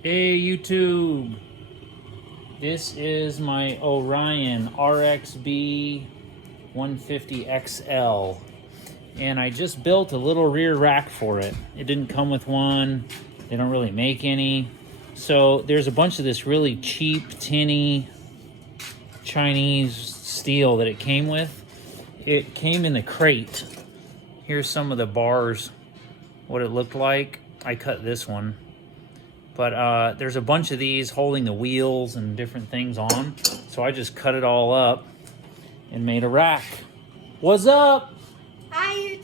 Hey YouTube, this is my Orion rxb150 and I just built a little rear rack for it. It didn't come with one, they don't really make any. So there's a bunch of this really cheap tinny Chinese steel that it came with. It came in the crate. Here's some of the bars, what it looked like. I cut this one. But there's a bunch of these holding the wheels and different things on. So I just cut it all up and made a rack. What's up? Hi,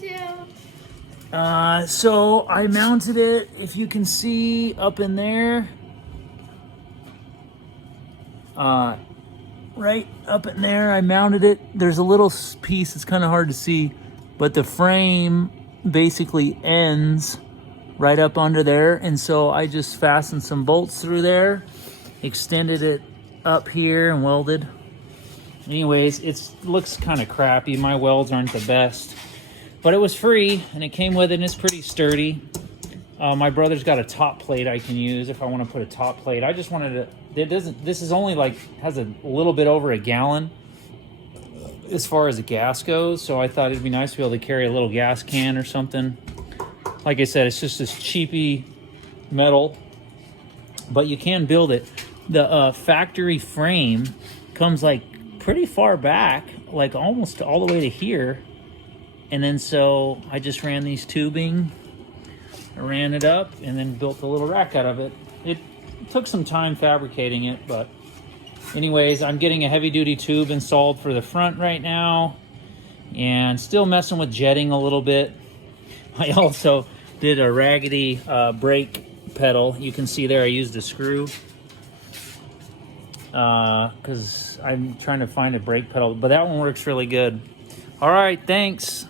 YouTube. So I mounted it, if you can see up in there. Right up in there, I mounted it. There's a little piece, it's kind of hard to see, but the frame basically ends right up under there, and so I just fastened some bolts through there, extended it up here and welded. Anyways, it looks kind of crappy. My welds aren't the best, but it was free and it came with it and it's pretty sturdy. My brother's got a top plate I can use if I want to put a top plate. I just wanted to, this is only like, has a little bit over a gallon as far as the gas goes, so I thought it'd be nice to be able to carry a little gas can or something. Like I said, it's just this cheapy metal, but you can build it. The factory frame comes like pretty far back, like almost all the way to here. And then so I just ran these tubing, I ran it up and then built a little rack out of it. It took some time fabricating it, but anyways, I'm getting a heavy duty tube installed for the front right now and still messing with jetting a little bit. I also did a raggedy brake pedal. You can see there I used a screw because I'm trying to find a brake pedal, but that one works really good. All right, thanks.